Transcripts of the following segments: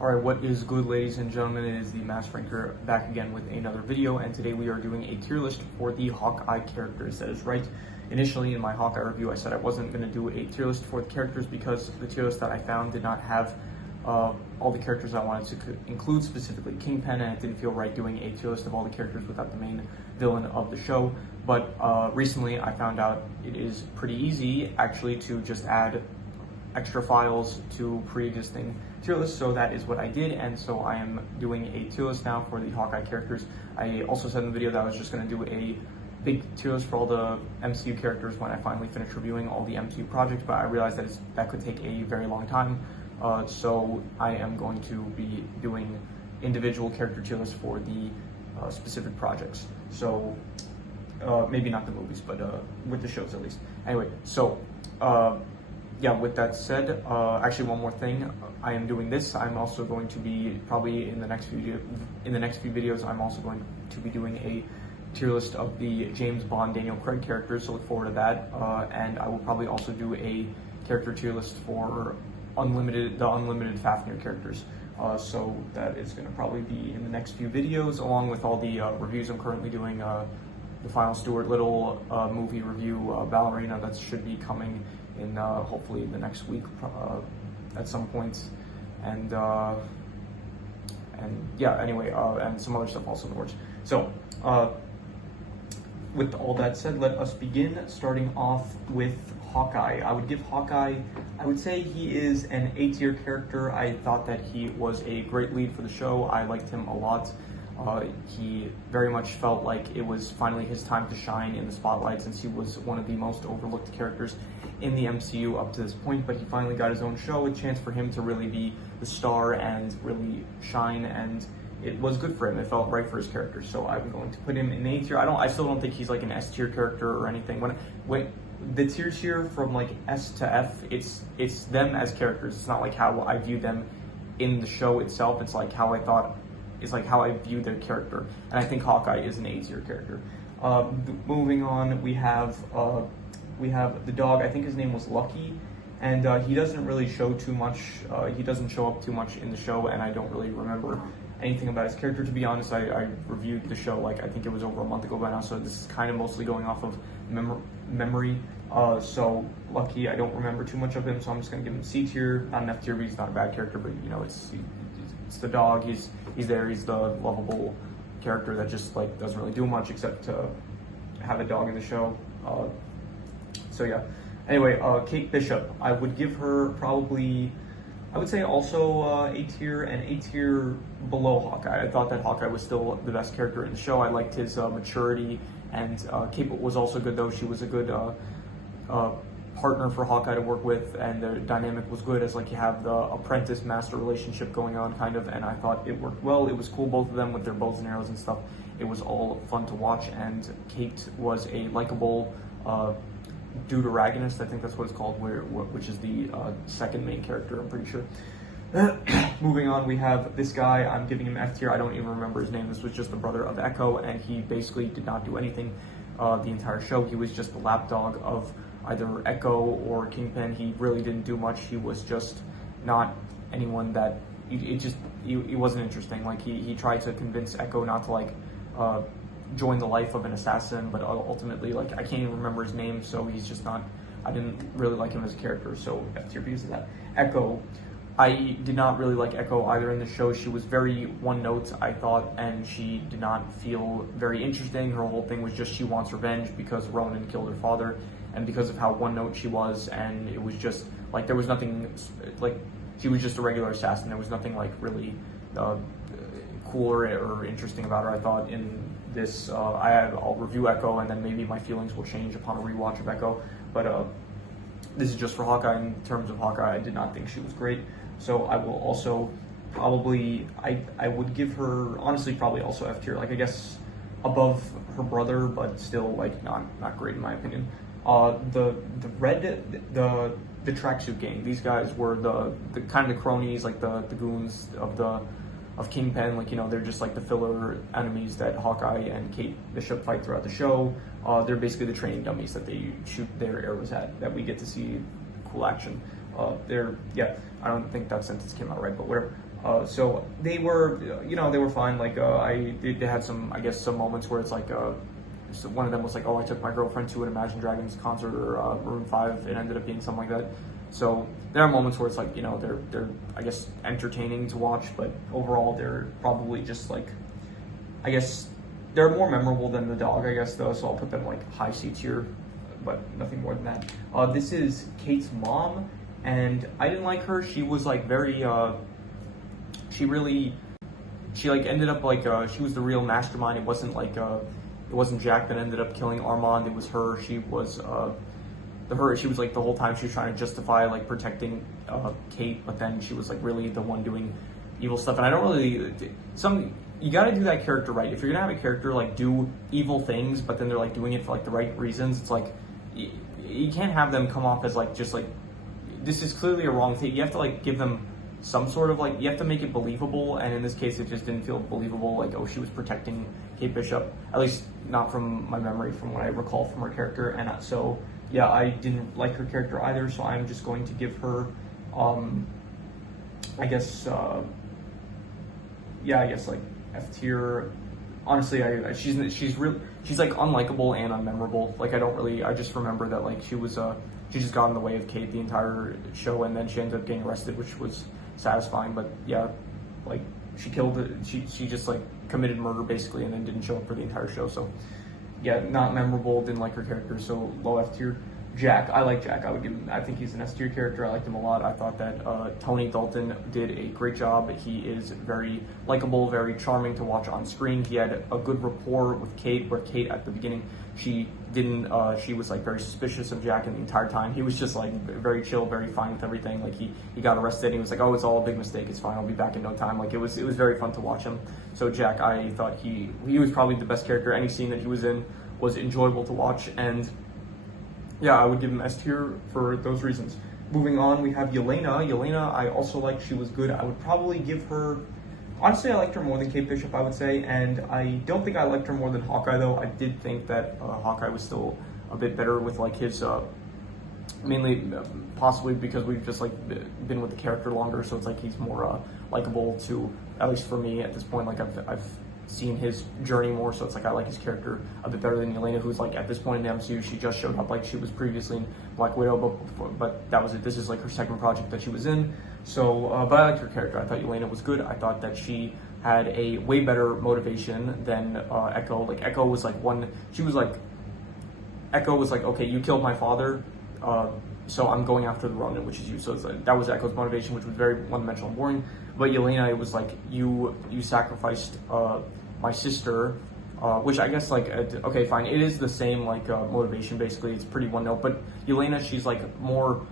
Alright, what is good, ladies and gentlemen? It is the Mass Ranker back again with another video, and today we are doing a tier list for the Hawkeye characters. That is right. Initially in my Hawkeye review I said I wasn't going to do a tier list for the characters because the tier list that I found did not have all the characters I wanted to include, specifically Kingpin, and it didn't feel right doing a tier list of all the characters without the main villain of the show. But recently I found out it is pretty easy actually to just add extra files to pre-existing tier lists, so that is what I did, and so I am doing a tier list now for the Hawkeye characters. I also said in the video that I was just going to do a big tier list for all the MCU characters when I finally finish reviewing all the MCU projects, but I realized that that could take a very long time, so I am going to be doing individual character tier lists for the specific projects. So maybe not the movies, but with the shows at least. Anyway, so yeah, with that said, actually one more thing, I am doing this. I'm also going to be, probably in the next few videos, I'm also going to be doing a tier list of the James Bond Daniel Craig characters, so look forward to that. And I will probably also do a character tier list for the unlimited Fafnir characters. So that is going to probably be in the next few videos, along with all the reviews I'm currently doing. The final Stuart Little movie review, Ballerina, that should be coming in hopefully the next week at some point, and yeah, anyway, and some other stuff also in the works. So with all that said, let us begin, starting off with Hawkeye. I would give Hawkeye, I would say he is an A-tier character. I thought that he was a great lead for the show. I liked him a lot. He very much felt like it was finally his time to shine in the spotlight, since he was one of the most overlooked characters in the MCU up to this point, but he finally got his own show, a chance for him to really be the star and really shine, and it was good for him. It felt right for his character, so I'm going to put him in A tier. I still don't think he's like an S tier character or anything. When the tiers here from like S to F, it's them as characters. It's not like how I view them in the show itself. It's like how I view their character, and I think Hawkeye is an A tier character. Moving on, we have the dog. I think his name was Lucky, and he doesn't really show too much. He doesn't show up too much in the show, and I don't really remember anything about his character, to be honest. I reviewed the show, like, I think it was over a month ago by now, so this is kind of mostly going off of memory. So Lucky, I don't remember too much of him, so I'm just gonna give him C tier. Not an F tier, because he's not a bad character, but you know, it's the dog. He's there. He's the lovable character that just like doesn't really do much except to have a dog in the show. So yeah. Anyway, Kate Bishop, I would give her probably, I would say also A tier, and A tier below Hawkeye. I thought that Hawkeye was still the best character in the show. I liked his maturity, and Kate was also good, though. She was a good partner for Hawkeye to work with, and the dynamic was good, as like you have the apprentice-master relationship going on, kind of, and I thought it worked well. It was cool, both of them with their bows and arrows and stuff. It was all fun to watch, and Kate was a likable deuteragonist, I think that's what it's called, which is the second main character, I'm pretty sure. Moving on, we have this guy. I'm giving him F tier. I don't even remember his name. This was just the brother of Echo, and he basically did not do anything the entire show. He was just the lapdog of either Echo or Kingpin. He really didn't do much. He was just not anyone that, he wasn't interesting. Like, he tried to convince Echo not to like join the life of an assassin, but ultimately, like, I can't even remember his name, so he's just not, I didn't really like him as a character, so F tier because of that. Echo, I did not really like Echo either in the show. She was very one-note, I thought, and she did not feel very interesting. Her whole thing was just she wants revenge because Ronan killed her father, and because of how one-note she was, and it was just, like, there was nothing, like, she was just a regular assassin. There was nothing, like, really cool or interesting about her, I thought, in this. I'll review Echo, and then maybe my feelings will change upon a rewatch of Echo, but this is just for Hawkeye. In terms of Hawkeye, I did not think she was great, so I will also probably, I would give her, honestly, probably also F tier, like, I guess above her brother, but still, like, not great in my opinion. The tracksuit gang, these guys were the kind of the cronies, like the goons of Kingpin. Like, you know, they're just like the filler enemies that Hawkeye and Kate Bishop fight throughout the show. They're basically the training dummies that they shoot their arrows at, that we get to see cool action. I don't think that sentence came out right, but whatever. So they were, they were fine. Like they had some, I guess, some moments where it's like, so one of them was like, oh, I took my girlfriend to an Imagine Dragons concert or Maroon 5. It ended up being something like that. So there are moments where it's like, they're I guess entertaining to watch, but overall they're probably just like, I guess they're more memorable than the dog, I guess, though. So I'll put them like high C tier, but nothing more than that. This is Kate's mom, and I didn't like her. She was like very she like ended up like she was the real mastermind. It wasn't like it wasn't Jack that ended up killing Armand. It was her. She was she was like the whole time she was trying to justify like protecting Kate, but then she was like really the one doing evil stuff. And I don't really you got to do that character right. If you're gonna have a character like do evil things, but then they're like doing it for like the right reasons, it's like you can't have them come off as like just like this is clearly a wrong thing. You have to like give them some sort of like, you have to make it believable, and in this case it just didn't feel believable, like, oh, she was protecting Kate Bishop, at least not from my memory, from what I recall from her character. And so yeah, I didn't like her character either, so I'm just going to give her I guess like F tier. Honestly, she's like unlikable and unmemorable. Like I just remember that like she just got in the way of Kate the entire show, and then she ended up getting arrested, which was satisfying. But yeah, like she just like committed murder basically, and then didn't show up for the entire show. So yeah, not memorable. Didn't like her character, so low F tier. Jack, I like Jack. I think he's an S tier character. I liked him a lot. I thought that Tony Dalton did a great job. He is very likable, very charming to watch on screen. He had a good rapport with Kate, where Kate at the beginning, she was like very suspicious of Jack, and the entire time he was just like very chill, very fine with everything. Like he got arrested and he was like, oh, it's all a big mistake, it's fine, I'll be back in no time. Like it was very fun to watch him. So Jack, I thought he was probably the best character. Any scene that he was in was enjoyable to watch, and yeah, I would give him S tier for those reasons. Moving on, we have Yelena. Yelena, I also liked. She was good. I would probably give her... Honestly, I liked her more than Kate Bishop, I would say, and I don't think I liked her more than Hawkeye, though. I did think that Hawkeye was still a bit better with, like, his... mainly, possibly because we've just, like, been with the character longer, so it's like he's more likable to, at least for me at this point. Like, I've seen his journey more, so it's like I like his character a bit better than Yelena, who's like at this point in the MCU, she just showed up. Like she was previously in Black Widow, but that was it. This is like her second project that she was in. So, but I liked her character. I thought Yelena was good. I thought that she had a way better motivation than Echo. Like Echo was like okay, you killed my father, so I'm going after the Ronin, which is you. So it's like, that was Echo's motivation, which was very one-dimensional and boring. But Yelena, it was like you sacrificed my sister, which I guess like okay, fine, it is the same like motivation basically. It's pretty one note. But Yelena, she's like more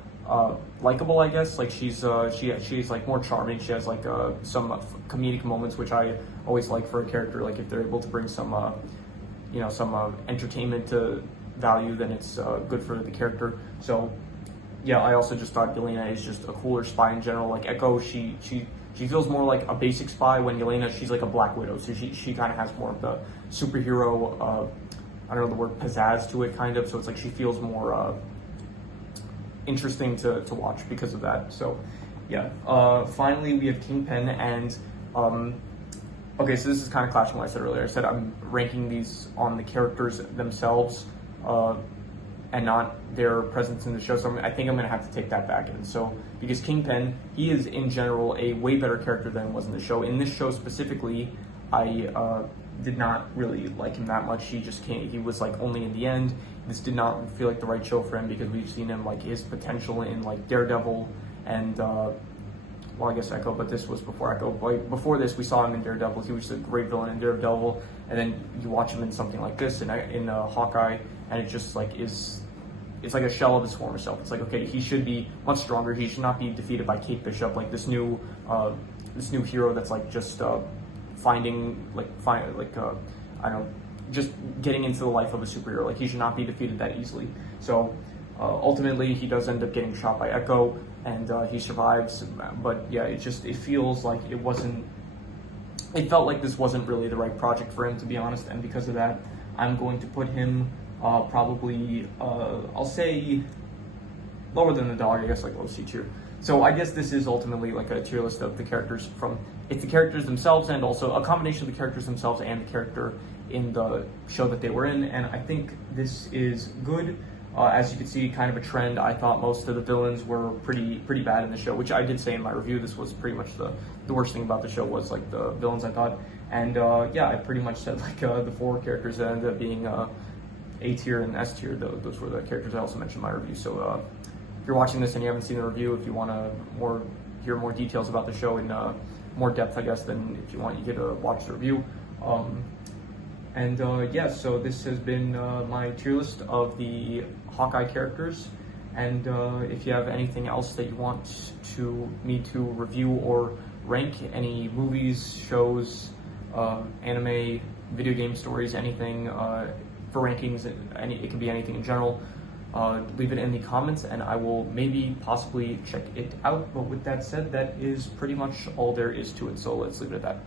likable, I guess. Like she's like more charming. She has like some comedic moments, which I always like for a character. Like if they're able to bring some some entertainment to value, then it's good for the character. So yeah, I also just thought Yelena is just a cooler spy in general. Like Echo, she feels more like a basic spy, when Yelena, she's like a Black Widow. So she kind of has more of the superhero, I don't know the word, pizzazz to it, kind of. So it's like she feels more interesting to watch because of that. So yeah, finally we have Kingpin, and okay, so this is kind of clashing what I said earlier. I said I'm ranking these on the characters themselves, and not their presence in the show. So I think I'm going to have to take that back. And so, because Kingpin, he is in general a way better character than was in the show. In this show specifically, I did not really like him that much. He was like only in the end. This did not feel like the right show for him, because we've seen him like his potential in like Daredevil and well, I guess Echo, but this was before Echo. Like before this, we saw him in Daredevil. He was a great villain in Daredevil, and then you watch him in something like this in Hawkeye, and it just like it's like a shell of his former self. It's like, okay, he should be much stronger. He should not be defeated by Kate Bishop, like this new hero that's like just I don't know, just getting into the life of a superhero. Like he should not be defeated that easily. So ultimately, he does end up getting shot by Echo, and he survives. But yeah, it feels like it felt like this wasn't really the right project for him, to be honest. And because of that, I'm going to put him probably, I'll say lower than the dog, I guess, like low C tier. So I guess this is ultimately like a tier list of the characters from, it's the characters themselves and also a combination of the characters themselves and the character in the show that they were in, and I think this is good. As you can see, kind of a trend. I thought most of the villains were pretty bad in the show, which I did say in my review. This was pretty much the worst thing about the show was like the villains, I thought. And yeah, I pretty much said like the 4 characters that ended up being A tier and S tier. Those were the characters I also mentioned in my review. So if you're watching this and you haven't seen the review, if you want to hear more details about the show in more depth, I guess, then if you want, you get to watch the review. Yeah, so this has been my tier list of the Hawkeye characters, and if you have anything else that you want me to review or rank, any movies, shows, anime, video game stories, anything for rankings, it can be anything in general, leave it in the comments and I will possibly check it out. But with that said, that is pretty much all there is to it, so let's leave it at that.